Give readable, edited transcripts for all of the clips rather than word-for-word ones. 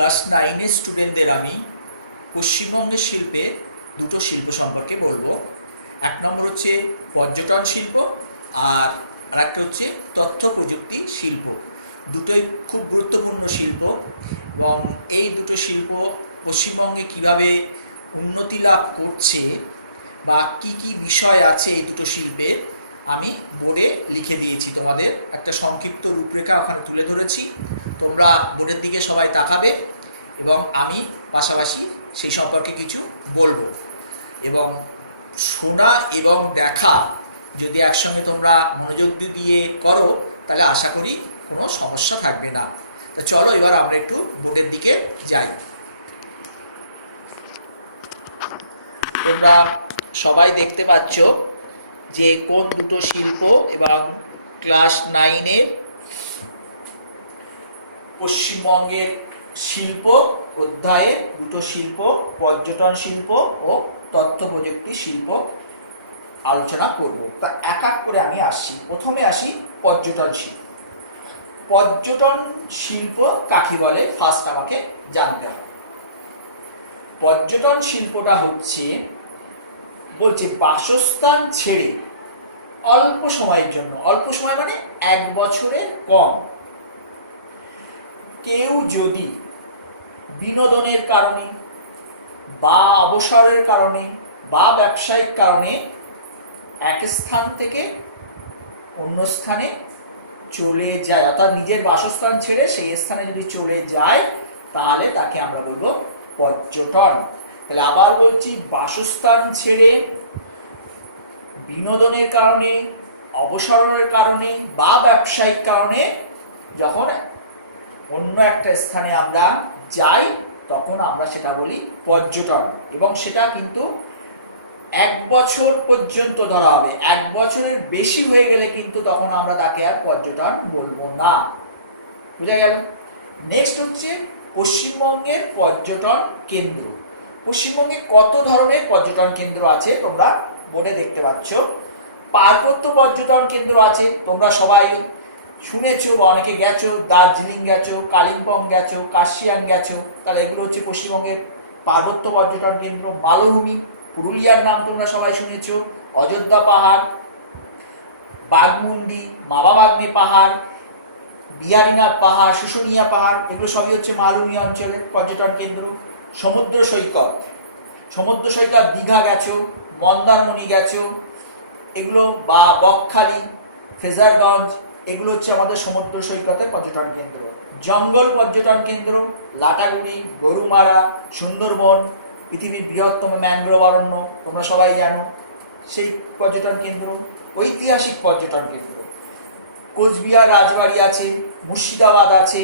Class 9 স্টুডেন্টদের আমি পশ্চিমবঙ্গের শিল্পে দুটো শিল্প সম্পর্কে বলবো। এক নম্বর হচ্ছে পর্যটন শিল্প, আর আরেকটা হচ্ছে তথ্য প্রযুক্তি শিল্প। দুটোই খুব গুরুত্বপূর্ণ শিল্প, এবং এই দুটো শিল্প পশ্চিমবঙ্গে কিভাবে উন্নতি লাভ করছে বা কি কি বিষয় আছে এই দুটো শিল্পের, আমি বোর্ডে লিখে দিয়েছি। তোমাদের একটা সংক্ষিপ্ত রূপরেখা ওখানে তুলে ধরেছি। তোমরা বোর্ডের দিকে সবাই তাকাবে এবং আমি পাশাপাশি সেই সম্পর্কে কিছু বলবো। এবং শোনা এবং দেখা যদি একসঙ্গে তোমরা মনোযোগ দিয়ে করো তাহলে আশা করি কোনো সমস্যা থাকবে না। তা চলো এবার আমরা একটু বোর্ডের দিকে যাই। তোমরা সবাই দেখতে পাচ্ছ যে কোন দুটো শিল্প, এবং ক্লাস 9-এর পশ্চিমবঙ্গের শিল্প অধ্যায়ে দুটো শিল্প, পর্যটন শিল্প ও তথ্য প্রযুক্তি শিল্প আলোচনা করব। তা এক এক করে আমি আসছি। প্রথমে আসি পর্যটন শিল্প। পর্যটন শিল্প কাকে বলে ফার্স্ট আমাকে জানতে হবে। পর্যটন শিল্পটা হচ্ছে বলছে বাসস্থান ছেড়ে অল্প সময়ের জন্য, অল্প সময় মানে 1 বছরের কম, কেউ যদি বিনোদনের কারণে বা অবসরের কারণে বা ব্যবসায়িক কারণে এক স্থান থেকে অন্য স্থানে চলে যায়, অর্থাৎ নিজের বাসস্থান ছেড়ে সেই স্থানে যদি চলে যায় তাহলে তাকে আমরা বলবো পর্যটন। তাহলে আবার বলছি, বাসস্থান ছেড়ে বিনোদনের কারণে, অবসরের কারণে বা ব্যবসায়িক কারণে যখন অন্য একটা স্থানে আমরা যাই তখন আমরা সেটা বলি পর্যটন। এবং সেটা কিন্তু 1 বছর পর্যন্ত ধরা হবে। 1 বছরের বেশি হয়ে গেলে কিন্তু তখন আমরা তাকে আর পর্যটন বলবো না। বুঝা গেল? নেক্সট হচ্ছে পশ্চিমবঙ্গের পর্যটন কেন্দ্র। পশ্চিমবঙ্গে কত ধরনের পর্যটন কেন্দ্র আছে তোমরা বোর্ডে দেখতে পাচ্ছ। পার্বত্য পর্যটন কেন্দ্র আছে, তোমরা সবাই শুনেছো বা অনেকে গেছো, দার্জিলিং গেছো, কালিম্পং গেছো, কার্শিয়াং গেছো। তাহলে এগুলো হচ্ছে পশ্চিমবঙ্গের পার্বত্য পর্যটন কেন্দ্র। মালভূমি, পুরুলিয়ার নাম তোমরা সবাই শুনেছো, অযোধ্যা পাহাড়, বাঘমুন্ডি, মামাবাগনে পাহাড়, বিহারীনাথ পাহাড়, শুশুনিয়া পাহাড়, এগুলো সবই হচ্ছে মালভূমি অঞ্চলের পর্যটন কেন্দ্র। সমুদ্র সৈকত, সমুদ্র সৈকত দীঘা গেছো, মন্দারমণি গেছো, এগুলো বা বকখালি, ফ্রেজারগঞ্জ, এগুলো হচ্ছে আমাদের সমুদ্র সৈকতের পর্যটন কেন্দ্র। জঙ্গল পর্যটন কেন্দ্র, লাটাগুড়ি, গরুমারা, সুন্দরবন, পৃথিবীর বৃহত্তম ম্যানগ্রোভ অরণ্য, তোমরা সবাই জানো সেই পর্যটন কেন্দ্র। ঐতিহাসিক পর্যটন কেন্দ্র, কোচবিহার রাজবাড়ি আছে, মুর্শিদাবাদ আছে,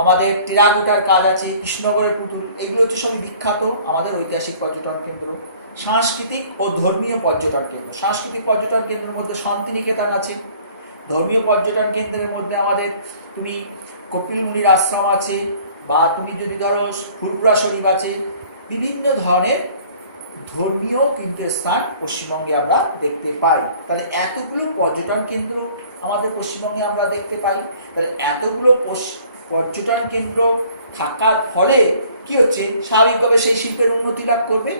আমাদের টেরাকোটার কাজ আছে, কৃষ্ণনগরের পুতুল, এগুলো হচ্ছে সবই বিখ্যাত আমাদের ঐতিহাসিক পর্যটন কেন্দ্র। সাংস্কৃতিক ও ধর্মীয় পর্যটন কেন্দ্র, সাংস্কৃতিক পর্যটন কেন্দ্রের মধ্যে শান্তিনিকেতন আছে। ধর্মীয় পর্যটন কেন্দ্রের মধ্যে আমাদের তুমি কপিল মুনির আশ্রম আছে, বা তুমি যদি ধরো ফুরফুরা শরীফ আছে। বিভিন্ন ধরনের ধর্মীয় কিন্তু স্থান পশ্চিমবঙ্গে আমরা দেখতে পাই। তাহলে এতগুলো পর্যটন কেন্দ্র আমাদের পশ্চিমবঙ্গে আমরা দেখতে পাই। তাহলে এতগুলো পর্যটন কেন্দ্র থাকার ফলে কি হচ্ছে, স্বাভাবিকভাবে সেই শিল্পের উন্নতি লাভ করবে।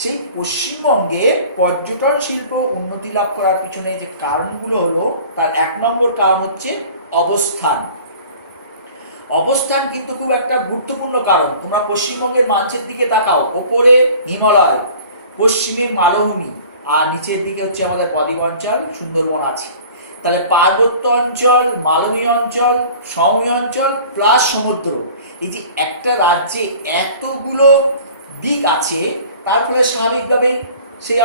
সেই পশ্চিমবঙ্গে পর্যটন শিল্প উন্নতি লাভ করার পিছনে যে কারণগুলো হলো, তার 1 নম্বর কারণ হচ্ছে অবস্থান। অবস্থান কিন্তু খুব একটা গুরুত্বপূর্ণ কারণ। তোমরা পশ্চিমবঙ্গের মানচিত্রের দিকে তাকাও, ওপরে হিমালয়, পশ্চিমে মালভূমি, আর নিচের দিকে হচ্ছে আমাদের বদ্বীপ অঞ্চল, সুন্দরবন আছে। তাহলে পার্বত্য অঞ্চল, মালভূমি অঞ্চল, সমভূমি অঞ্চল প্লাস সমুদ্র, এই যে একটা রাজ্যে এতগুলো দিক আছে, তার ফলে স্বাভাবিকভাবেই সেই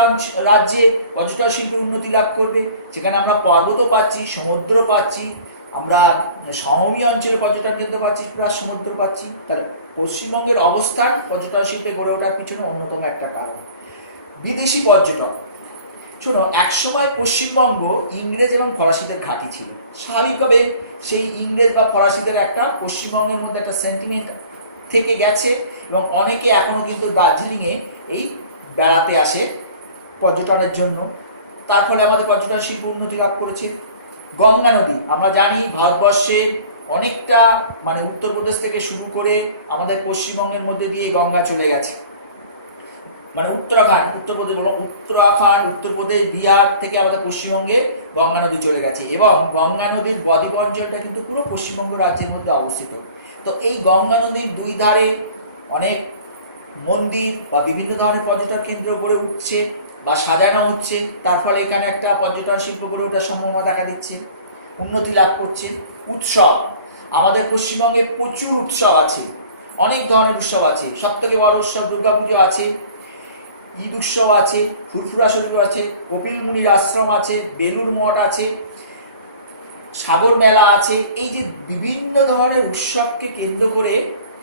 রাজ্যে পর্যটন শিল্পের উন্নতি লাভ করবে। সেখানে আমরা পর্বতও পাচ্ছি, সমুদ্র পাচ্ছি, আমরা সমভূমি অঞ্চলে পর্যটন কেন্দ্র পাচ্ছি, প্লাস সমুদ্র পাচ্ছি। তাহলে পশ্চিমবঙ্গের অবস্থান পর্যটন শিল্পে গড়ে ওঠার পিছনে অন্যতম একটা কারণ। বিদেশি পর্যটন, শোনো, একসময় পশ্চিমবঙ্গ ইংরেজ এবং ফরাসিদের ঘাঁটি ছিল। স্বাভাবিকভাবে সেই ইংরেজ বা ফরাসিদের একটা পশ্চিমবঙ্গের মধ্যে একটা সেন্টিমেন্ট থেকে গেছে, এবং অনেকে এখনো কিন্তু দার্জিলিংয়ে এই বেড়াতে আসে পর্যটনের জন্য। তার ফলে আমাদের পর্যটন শিল্প উন্নতি লাভ করেছে। গঙ্গা নদী, আমরা জানি ভারতবর্ষের অনেকটা মানে উত্তরপ্রদেশ থেকে শুরু করে আমাদের পশ্চিমবঙ্গের মধ্যে দিয়ে গঙ্গা চলে গেছে, মানে উত্তরাখণ্ড, উত্তরপ্রদেশ বলো, উত্তরাখণ্ড, উত্তরপ্রদেশ, বিহার থেকে আমাদের পশ্চিমবঙ্গে গঙ্গা নদী চলে গেছে এবং গঙ্গা নদীর বদ্বীপ অঞ্চলটা কিন্তু পুরো পশ্চিমবঙ্গ রাজ্যের মধ্যে অবস্থিত। তো এই গঙ্গা নদীর দুই ধারে অনেক মন্দির বা বিভিন্ন ধরনের পর্যটন কেন্দ্র গড়ে উঠছে বা সাজানো হচ্ছে, তার ফলে এখানে একটা পর্যটন শিল্প গড়ে ওঠার সম্ভাবনা দেখা দিচ্ছে, উন্নতি লাভ করছে। উৎসব, আমাদের পশ্চিমবঙ্গে প্রচুর উৎসব আছে, অনেক ধরনের উৎসব আছে। সব থেকে বড় উৎসব দুর্গাপুজো আছে, ঈদ উৎসব আছে, ফুরফুরা শরীফ আছে, কপিল মুনির আশ্রম আছে, বেলুর মঠ আছে, সাগর মেলা আছে। এই যে বিভিন্ন ধরনের উৎসবকে কেন্দ্র করে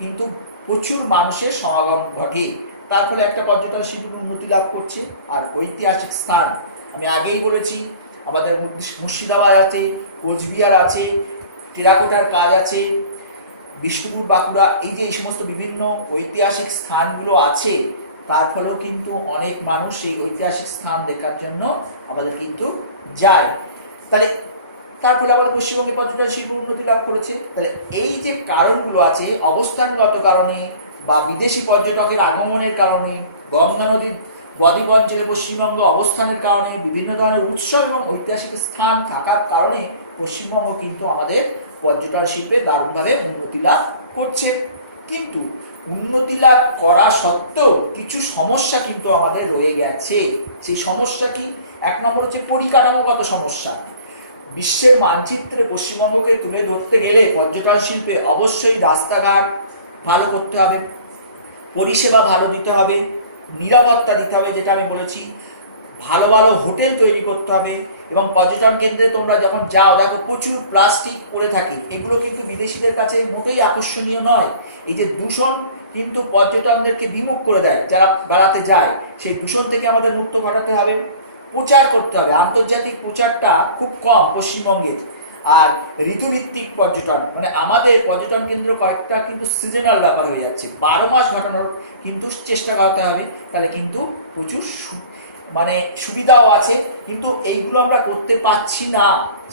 কিন্তু প্রচুর মানুষের সমাগম ঘটে, তার ফলে একটা পর্যটন শিল্প উন্নতি লাভ করছে। আর ঐতিহাসিক স্থান আমি আগেই বলেছি, আমাদের মুর্শিদাবাদ আছে, কোচবিহার আছে, টেরাকোটার কাজ আছে, বিষ্ণুপুর, বাঁকুড়া, এই যে এই সমস্ত বিভিন্ন ঐতিহাসিক স্থানগুলো আছে, তার ফলেও কিন্তু অনেক মানুষ এই ঐতিহাসিক স্থান দেখার জন্য আমাদের কিন্তু যায়। তাহলে তার ফলে আমাদের পশ্চিমবঙ্গে পর্যটন শিল্প উন্নতি লাভ করেছে। তাহলে এই যে কারণগুলো আছে, অবস্থানগত কারণে বা বিদেশি পর্যটকের আগমনের কারণে, গঙ্গা নদীর বদ্বীপ অঞ্চলে পশ্চিমবঙ্গ অবস্থানের কারণে, বিভিন্ন ধরনের উৎসব এবং ঐতিহাসিক স্থান থাকার কারণে পশ্চিমবঙ্গ কিন্তু আমাদের পর্যটন শিল্পে দারুণভাবে উন্নতি লাভ করছে। কিন্তু উন্নতি লাভ করা সত্ত্বেও কিছু সমস্যা কিন্তু আমাদের রয়ে গেছে। সেই সমস্যা কি? এক নম্বর হচ্ছে পরিকাঠামোগত সমস্যা। বিশ্বের মানচিত্রে পশ্চিমবঙ্গকে তুলে ধরতে গেলে পর্যটন শিল্পে অবশ্যই রাস্তাঘাট ভালো করতে হবে, পরিষেবা ভালো দিতে হবে, নিরাপত্তা দিতে হবে, যেটা আমি বলেছি, ভালো ভালো হোটেল তৈরি করতে হবে। এবং পর্যটন কেন্দ্রে তোমরা যখন যাও দেখো প্রচুর প্লাস্টিক পড়ে থাকে, এগুলো কিন্তু বিদেশিদের কাছে মোটেই আকর্ষণীয় নয়। এই যে দূষণ কিন্তু পর্যটকদেরকে বিমুখ করে দেয়, যারা বেড়াতে যায়, সেই দূষণ থেকে আমাদের মুক্ত ঘটাতে হবে। প্রচার করতে হবে, আন্তর্জাতিক প্রচারটা খুব কম পশ্চিমবঙ্গের। আর ঋতুভিত্তিক পর্যটন, মানে আমাদের পর্যটন কেন্দ্র কয়েকটা কিন্তু সিজনাল ব্যাপার হয়ে যাচ্ছে, 12 মাস ঘটানোর কিন্তু চেষ্টা করতে হবে। তাহলে কিন্তু প্রচুর মানে সুবিধাও আছে, কিন্তু এইগুলো আমরা করতে পারছি না,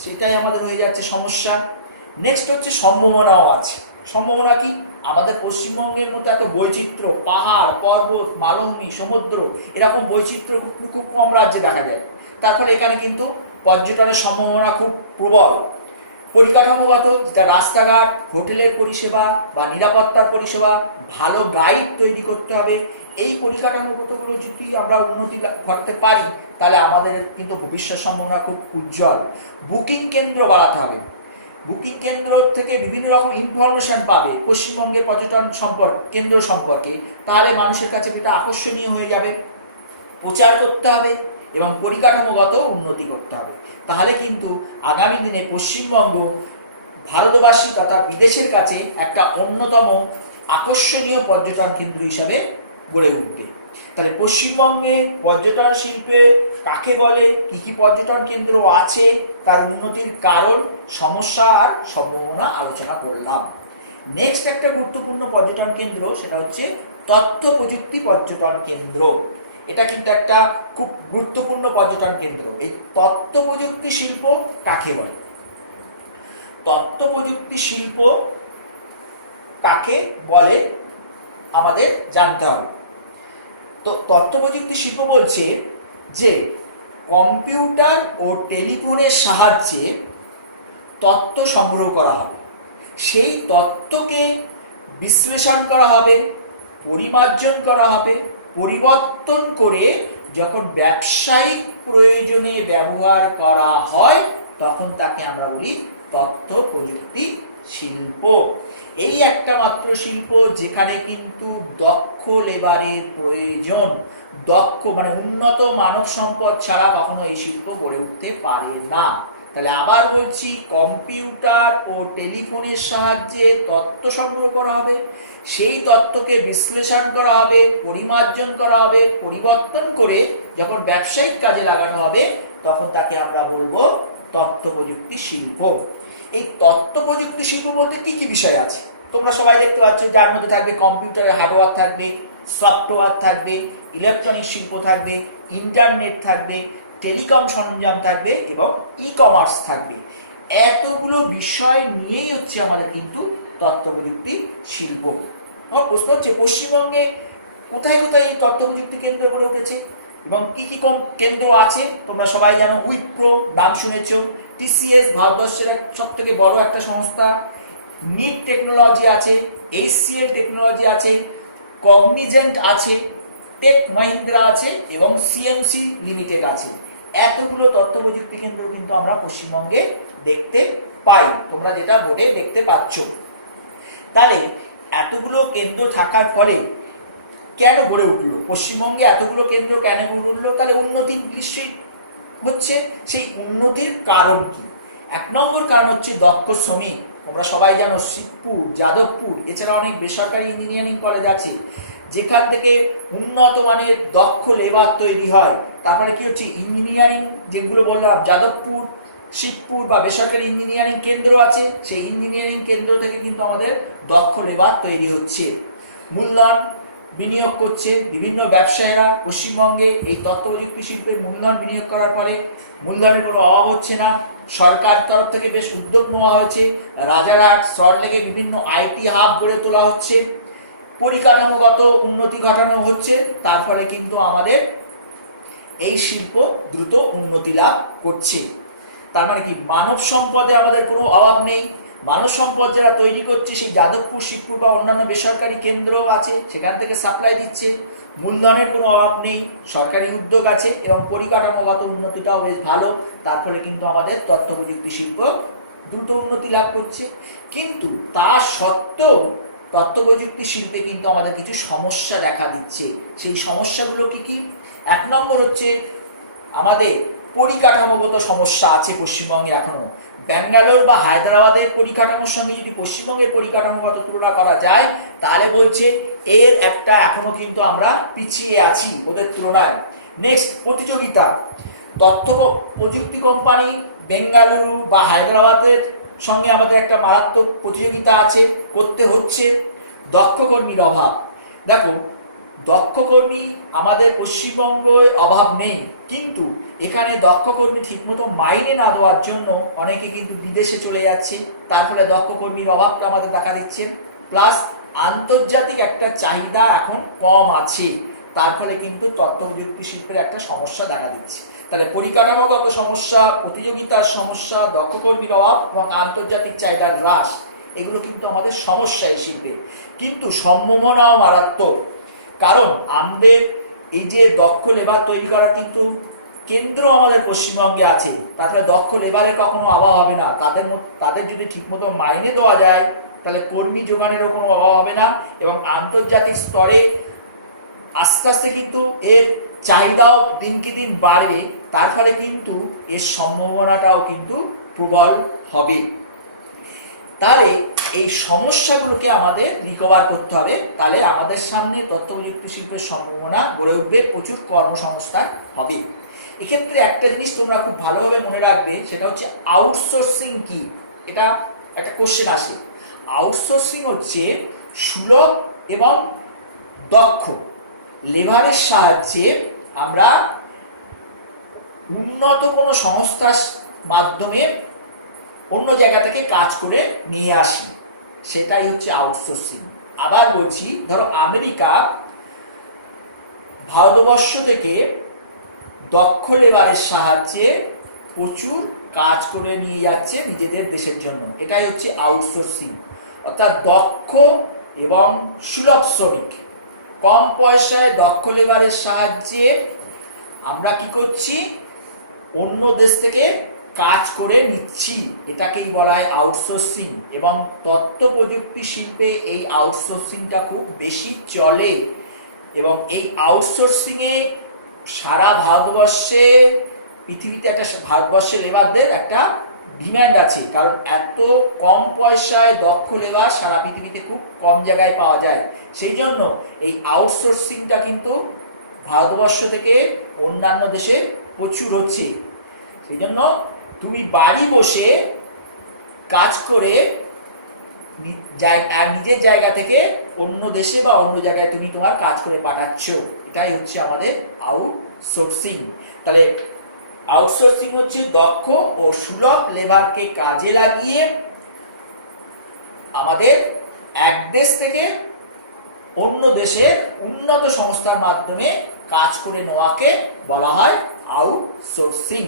সেটাই আমাদের হয়ে যাচ্ছে সমস্যা। নেক্সট হচ্ছে সম্ভাবনাও আছে। সম্ভাবনা কি? আমাদের পশ্চিমবঙ্গের মতো এত বৈচিত্র্য, পাহাড়, পর্বত, মালভূমি, সমুদ্র, এরকম বৈচিত্র্য খুব খুব কম রাজ্যে দেখা যায়। তার ফলে এখানে কিন্তু পর্যটনের সম্ভাবনা খুব প্রবল। পরিকাঠামোগত, যেটা রাস্তাঘাট, হোটেলের পরিষেবা বা নিরাপত্তার পরিষেবা, ভালো গাইড তৈরি করতে হবে। এই পরিকাঠামোগতগুলো যদি আমরা উন্নতি করতে পারি, তাহলে আমাদের কিন্তু ভবিষ্যৎ সম্ভাবনা খুব উজ্জ্বল। বুকিং কেন্দ্র বাড়াতে হবে, বুকিং কেন্দ্র থেকে বিভিন্ন রকম ইনফরমেশন পাবে পশ্চিমবঙ্গের পর্যটন কেন্দ্র সম্পর্কে, তাহলে মানুষের কাছে এটা আকর্ষণীয় হয়ে যাবে। প্রচার করতে হবে এবং পরিকাঠামোগত উন্নতি করতে হবে, তাহলে কিন্তু আগামী দিনে পশ্চিমবঙ্গ ভারতবাসী তথা বিদেশের কাছে একটা অন্যতম আকর্ষণীয় পর্যটন কেন্দ্র হিসাবে গড়ে উঠবে। তাহলে পশ্চিমবঙ্গে পর্যটন শিল্পে কাকে বলে, কি কি পর্যটন কেন্দ্র আছে, তার উন্নতির কারণ, সমস্যা আর সম্ভাবনা আলোচনা করলাম। নেক্সট একটা গুরুত্বপূর্ণ পর্যটন কেন্দ্র, সেটা হচ্ছে তথ্য প্রযুক্তি পর্যটন কেন্দ্র। এটা কিন্তু একটা খুব গুরুত্বপূর্ণ পর্যটন কেন্দ্র। এই তথ্য প্রযুক্তি শিল্প কাকে বলে? তথ্য প্রযুক্তি শিল্প কাকে বলে আমাদের জানতে হবে। তো তথ্য প্রযুক্তি শিল্প বলছে যে কম্পিউটার ও টেলিফোনের সাহায্যে তথ্য সংগ্রহ করা হবে, সেই তথ্যকে বিশ্লেষণ করা হবে, পরিমার্জন করা হবে, পরিবর্তন করে যখন ব্যবসায়িক প্রয়োজনে ব্যবহার করা হয়, তখন তাকে আমরা বলি তথ্য প্রযুক্তি শিল্প। এই একটা মাত্র শিল্প যেখানে কিন্তু দক্ষ লেবারের প্রয়োজন। দক্ষ মানে উন্নত মানব সম্পদ ছাড়া কখনো এই শিল্প গড়ে উঠতে পারে না। তাহলে আবার বলছি, কম্পিউটার ও টেলিফোনের সাহায্যে তথ্য সংগ্রহ করা হবে, সেই তথ্যকে বিশ্লেষণ করা হবে, পরিমার্জন করা হবে, পরিবর্তন করে যখন ব্যবসায়িক কাজে লাগানো হবে, তখন তাকে আমরা বলবো তথ্য প্রযুক্তি শিল্প। এই তথ্য প্রযুক্তি শিল্প বলতে কি কি বিষয় আছে তোমরা সবাই দেখতে পাচ্ছ, যার মধ্যে থাকবে কম্পিউটারের হার্ডওয়্যার থাকবে, সফটওয়্যার থাকবে, ইলেকট্রনিক শিল্প থাকবে, ইন্টারনেট থাকবে, টেলিকম সরঞ্জাম থাকবে এবং ই কমার্স থাকবে। এতগুলো বিষয় নিয়েই হচ্ছে আমাদের কিন্তু তথ্য প্রযুক্তি শিল্প। আমার প্রশ্ন হচ্ছে পশ্চিমবঙ্গে কোথায় কোথায় এই তথ্য প্রযুক্তি কেন্দ্র গড়ে উঠেছে এবং কি কি কেন্দ্র আছে? তোমরা সবাই জানো উইপ্রো নাম শুনেছ, টিসিএস ভারতবর্ষের সব থেকে বড় একটা সংস্থা, নিট টেকনোলজি আছে, এইচসিএল টেকনোলজি আছে, কগনিজেন্ট আছে, টেক মহিন্দ্রা আছে এবং সিএমসি লিমিটেড আছে। এতগুলো তথ্য প্রযুক্তি কেন্দ্র কিন্তু আমরা পশ্চিমবঙ্গে দেখতে পাই, তোমরা যেটা বোর্ডে দেখতে পাচ্ছ। তাহলে এতগুলো কেন্দ্র থাকার ফলে কেন গড়ে উঠলো পশ্চিমবঙ্গে, এতগুলো কেন্দ্র কেন গড়ে উঠলো? তাহলে উন্নতির নিশ্চয়ই হচ্ছে। সেই উন্নতির কারণ কি? 1 নম্বর কারণ হচ্ছে দক্ষ শ্রমিক। তোমরা সবাই জানো শিবপুর, যাদবপুর, এছাড়া অনেক বেসরকারি ইঞ্জিনিয়ারিং কলেজ আছে যেখান থেকে উন্নত মানের দক্ষ লেবার তৈরি হয়। তারপরে কি হচ্ছে ইঞ্জিনিয়ারিং যেগুলো বললাম যাদবপুর, শিবপুর বা বেসরকারি ইঞ্জিনিয়ারিং কেন্দ্র আছে, সেই ইঞ্জিনিয়ারিং কেন্দ্র থেকে কিন্তু আমাদের দক্ষ লেবার তৈরি হচ্ছে। মূলধন বিনিয়োগ করছে বিভিন্ন ব্যবসায়ীরা পশ্চিমবঙ্গে এই তথ্য প্রযুক্তি শিল্পে মূলধন বিনিয়োগ করার ফলে মূলধনের কোনো অভাব হচ্ছে না। সরকার তরফ থেকে বেশ উদ্যোগ নেওয়া হয়েছে, রাজারহাট, সল্টলেকে বিভিন্ন আইটি হাব গড়ে তোলা হচ্ছে, পরিকাঠামোগত উন্নতি ঘটানো হচ্ছে। তার ফলে কিন্তু আমাদের এই শিল্প দ্রুত উন্নতি লাভ করছে। তার মানে কি মানব সম্পদে আমাদের কোনো অভাব নেই। মানব সম্পদ যারা তৈরি করছে সেই যাদবপুর, শিবপুর বা অন্যান্য বেসরকারি কেন্দ্র আছে, সেখান থেকে সাপ্লাই দিচ্ছে। মূলধনের কোনো অভাব নেই, সরকারি উদ্যোগ আছে এবং পরিকাঠামোগত উন্নতিটাও বেশ ভালো। তার ফলে কিন্তু আমাদের তথ্য প্রযুক্তি শিল্প দ্রুত উন্নতি লাভ করছে। কিন্তু তা সত্ত্বেও তথ্য প্রযুক্তি শিল্পে কিন্তু আমাদের কিছু সমস্যা দেখা দিচ্ছে। সেই সমস্যাগুলো কি কি? 1 নম্বর হচ্ছে আমাদের পরিকাঠামোগত সমস্যা আছে পশ্চিমবঙ্গে এখনো। ব্যাঙ্গালোর বা হায়দ্রাবাদের পরিকাঠামোর সঙ্গে যদি পশ্চিমবঙ্গের পরিকাঠামোগত তুলনা করা যায় তাহলে বলছে এর একটা এখনো কিন্তু আমরা পিছিয়ে আছি ওদের তুলনায়। নেক্সট, প্রতিযোগিতা। তথ্য প্রযুক্তি কোম্পানি বেঙ্গালুরু বা হায়দ্রাবাদের সঙ্গে আমাদের একটা মারাত্মক প্রতিযোগিতা আছে, করতে হচ্ছে। দক্ষ কর্মীর অভাব। দেখো, দক্ষ কর্মী আমাদের পশ্চিমবঙ্গে অভাব নেই, কিন্তু এখানে দক্ষ কর্মী ঠিকমতো মাইনে না দেওয়ার জন্য অনেকে কিন্তু বিদেশে চলে যাচ্ছে। তার ফলে দক্ষ কর্মীর অভাবটা আমাদের দেখা দিচ্ছে। প্লাস আন্তর্জাতিক একটা চাহিদা এখন কম আছে, তার ফলে কিন্তু তথ্য প্রযুক্তি শিল্পের একটা সমস্যা দেখা দিচ্ছে। তাহলে পরিকাঠামোগত সমস্যা, প্রতিযোগিতার সমস্যা, দক্ষ কর্মীর অভাব এবং আন্তর্জাতিক চাহিদার হ্রাস, এগুলো কিন্তু আমাদের সমস্যা এই শিল্পে। কিন্তু সম্ভাবনাও মারাত্মক, কারণ আমাদের এই যে দক্ষ লেবার তৈরি করার কিন্তু কেন্দ্র আমাদের পশ্চিমবঙ্গে আছে। তারপরে দক্ষ লেবারের কখনো অভাব হবে না। তাদের যদি ঠিকমতো মাইনে দেওয়া যায় তাহলে কর্মী যোগানেরও কোনো অভাব হবে না এবং আন্তর্জাতিক স্তরে আস্তে আস্তে কিন্তু এর চাহিদাও দিনকে দিন বাড়বে। তার ফলে কিন্তু এর সম্ভাবনাটাও কিন্তু প্রবল হবে। তাহলে এই সমস্যাগুলোকে আমাদের রিকভার করতে হবে, তাহলে আমাদের সামনে তথ্য প্রযুক্তি শিল্পের সম্ভাবনা গড়ে উঠবে, প্রচুর কর্মসংস্থান হবে। এক্ষেত্রে একটা জিনিস তোমরা খুব ভালোভাবে মনে রাখবে, সেটা হচ্ছে আউটসোর্সিং কি। এটা একটা কোশ্চেন আসে। আউটসোর্সিং হচ্ছে সুলভ এবং দক্ষ লেবারের সাহায্যে আমরা উন্নত কোনো সংস্থার মাধ্যমে অন্য জায়গা থেকে কাজ করে নিয়ে আসি, সেটাই হচ্ছে আউটসোর্সিং। আবার বলছি, ধরো আমেরিকা ভারতবর্ষ থেকে দক্ষ লেবারের সাহায্যে প্রচুর কাজ করে নিয়ে যাচ্ছে নিজেদের দেশের জন্য, এটাই হচ্ছে আউটসোর্সিং। অর্থাৎ দক্ষ এবং সুলভ শ্রমিক, কম পয়সায় দক্ষ লেবারের সাহায্যে আমরা কি করছি, অন্য দেশ থেকে কাজ করে নিচ্ছি, এটাকেই বলা হয় আউটসোর্সিং। এবং তথ্য প্রযুক্তি শিল্পে এই আউটসোর্সিংটা খুব বেশি চলে এবং এই আউটসোর্সিংয়ে সারা ভারতবর্ষে, পৃথিবীতে একটা ভারতবর্ষের লেবারদের একটা ডিম্যান্ড আছে, কারণ এত কম পয়সায় দক্ষ লেবার সারা পৃথিবীতে খুব কম জায়গায় পাওয়া যায়। সেই জন্য এই আউটসোর্সিংটা কিন্তু ভারতবর্ষ থেকে অন্যান্য দেশে প্রচুর হচ্ছে। সেই জন্য তুমি বাড়ি বসে কাজ করে নিজের জায়গা থেকে অন্য দেশে বা অন্য জায়গায় তুমি তোমার কাজ করে পাঠাচ্ছ, এটাই হচ্ছে আমাদের আউটসোর্সিং। তাহলে আউটসোর্সিং হচ্ছে দক্ষ ও সুলভ লেবারকে কাজে লাগিয়ে আমাদের এক দেশ থেকে অন্য দেশের উন্নত সংস্থার মাধ্যমে কাজ করে নেওয়াকে বলা হয় আউটসোর্সিং।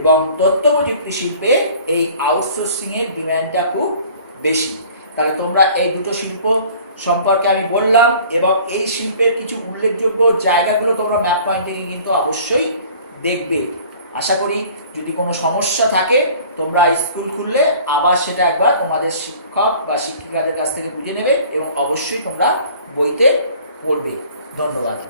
এবং তথ্য প্রযুক্তি শিল্পে এই আউটসোর্সিং এর ডিমান্ডটা খুব বেশি। তাহলে তোমরা এই দুটো শিল্প সম্পর্কে আমি বললাম, এবং এই শিল্পের কিছু উল্লেখযোগ্য জায়গাগুলো তোমরা ম্যাপ পয়েন্ট থেকে কিন্তু অবশ্যই দেখবে। আশা করি যদি কোনো সমস্যা থাকে তোমরা স্কুল খুললে আবার সেটা একবার তোমাদের শিক্ষক বা শিক্ষিকাদের কাছ থেকে বুঝে নেবে এবং অবশ্যই তোমরা বইতে পড়বে। ধন্যবাদ।